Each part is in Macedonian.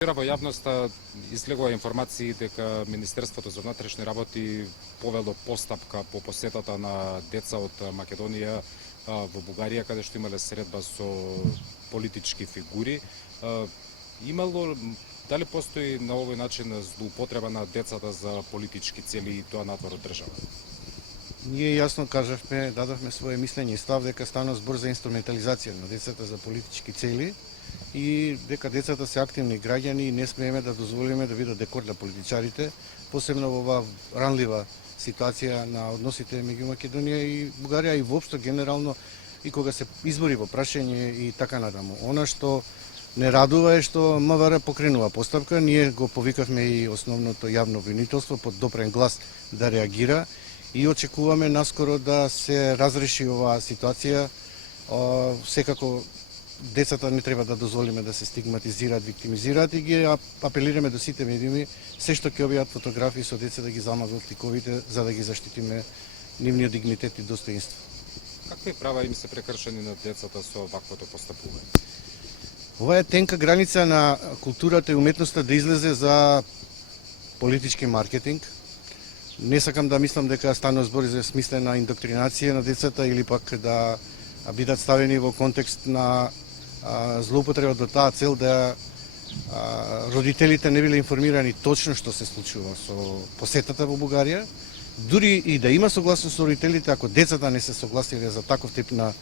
Во јавноста излегува информации дека Министерството за внатрешни работи повело постапка по посетата на деца од Македонија во Бугарија, каде што имале средба со политички фигури. Дали постои на овој начин злоупотреба на децата за политички цели и тоа надвор од држава? Ние јасно кажавме, дадовме своje мислење и став дека станува збор за инструментализација на децата за политички цели и дека децата се активни граѓани и не смееме да дозволиме да бидат декор на политичарите, посебно во оваа ранлива ситуација на односите меѓу Македонија и Бугарија и воопшто генерално и кога се избори во прашање и така надаму. Она што не радува е што МВР покренува постапка, ние го повикавме и основното јавно обвинителство под допрен глас да реагира и очекуваме наскоро да се разреши оваа ситуација. Секако децата не треба да дозволиме да се стигматизираат, виктимизираат и ги апелираме до сите медиуми се што ќе објават фотографии со деца да ги замазнат ликовите за да ги заштитиме нивниот дигнитет и достоинство. Какви права им се прекршени на децата со ваквото постапување? Ова е тенка граница на културата и уметноста да излезе за политички маркетинг. Не сакам да мислам дека станува збор за смислена индоктринација на децата или пак да бидат ставени во контекст на злоупотреба до таа цел да родителите не биле информирани точно што се случува со посетата во Бугарија. Дури и да има согласност со родителите, ако децата не се согласиле за таков тип на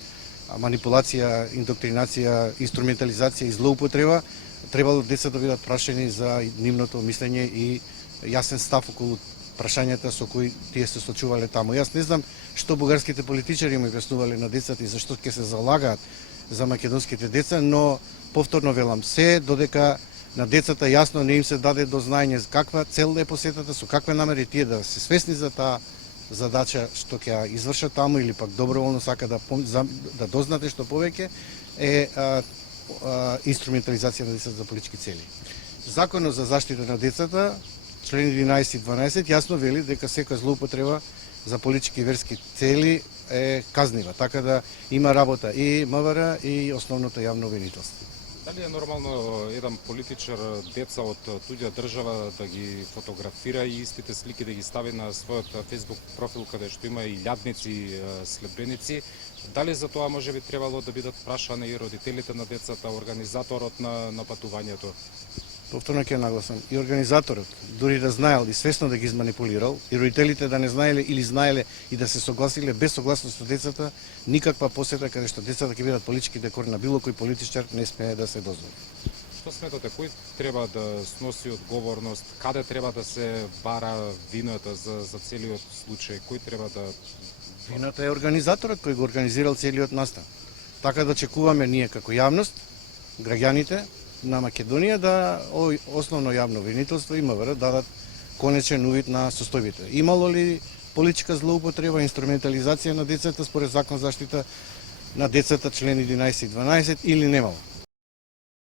манипулација, индоктринација, инструментализација и злоупотреба, требало децата да бидат прашани за нивното мислење и јасен став околу прашањата со кои тие се соочувале таму. Јас не знам што бугарските политичари им објаснувале на децата и зашто ќе се залагаат за македонските деца, но повторно велам, се додека на децата јасно не им се даде до знаење каква цел е посетата, со какви намери тие да се свесни за таа задача што ќе ја извршат таму или пак доброволно сака да дознате што повеќе е инструментализација на децата за политички цели. Законот за заштита на децата, член 11 и 12, јасно вели дека секоја злоупотреба за политички и верски цели е казнива, така да има работа и МВР и основното јавно обвинителство. Дали е нормално еден политичар деца од туѓа држава да ги фотографира и истите слики да ги стави на својот фејсбук профил каде што има и илјадници следбеници? Дали за тоа можеби требало да бидат прашани и родителите на децата, организаторот на патувањето? Повторно ќе нагласам, и организаторот, дури да знаел и свесно да ги изманипулирал, и родителите да не знаеле или знаеле и да се согласиле без согласност со децата, никаква посета каде што децата ќе бидат политички декор на било кој политичар не смее да се дозволи. Што сметате, кој треба да сноси одговорност, каде треба да се бара вината за целиот случај, кој треба да... Вината е организаторот кој го организирал целиот настан. Така да очекуваме ние како јавност, граѓаните на Македонија да основно јавно обвинителство и МВР дадат конечен увид на состојбите. Имало ли политичка злоупотреба, инструментализација на децата според закон заштита на децата член 11 и 12 или немало?